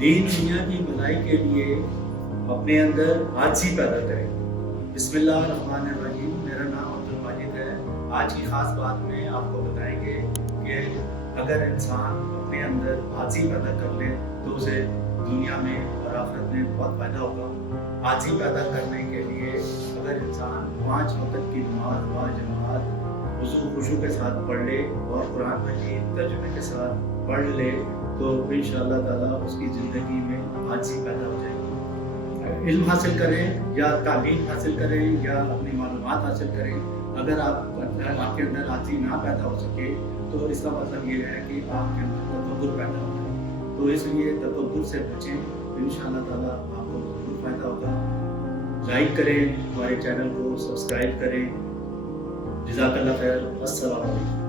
دین دنیا کی بھلائی کے لیے اپنے اندر عاجزی پیدا کریں۔ بسم اللہ الرحمن الرحیم۔ میرا نام عبدالماجد ہے۔ آج کی خاص بات میں آپ کو بتائیں گے کہ اگر انسان اپنے اندر عاجزی پیدا کر لے تو اسے دنیا میں اور آخرت میں بہت فائدہ ہوگا۔ عاجزی پیدا کرنے کے لیے اگر انسان 5 وقت کی نماز باجماعت وضو خشوع کے ساتھ پڑھ لے اور قرآن مجید ترجمے کے ساتھ پڑھ لے تو انشاءاللہ تعالیٰ اس کی زندگی میں عاجزی پیدا ہو جائے گی۔ علم حاصل کریں یا تعلیم حاصل کریں یا اپنی معلومات حاصل کریں، اگر آپ کے اندر عاجزی نہ پیدا ہو سکے تو اس کا مطلب یہ ہے کہ آپ کے اندر تکبر پیدا ہو جائے۔ تو اس لیے تکبر سے بچیں، انشاءاللہ تعالیٰ آپ کو ضرور فائدہ ہوگا۔ لائک کریں، ہمارے چینل کو سبسکرائب کریں۔ جزاک اللہ خیر۔ السلام علیکم۔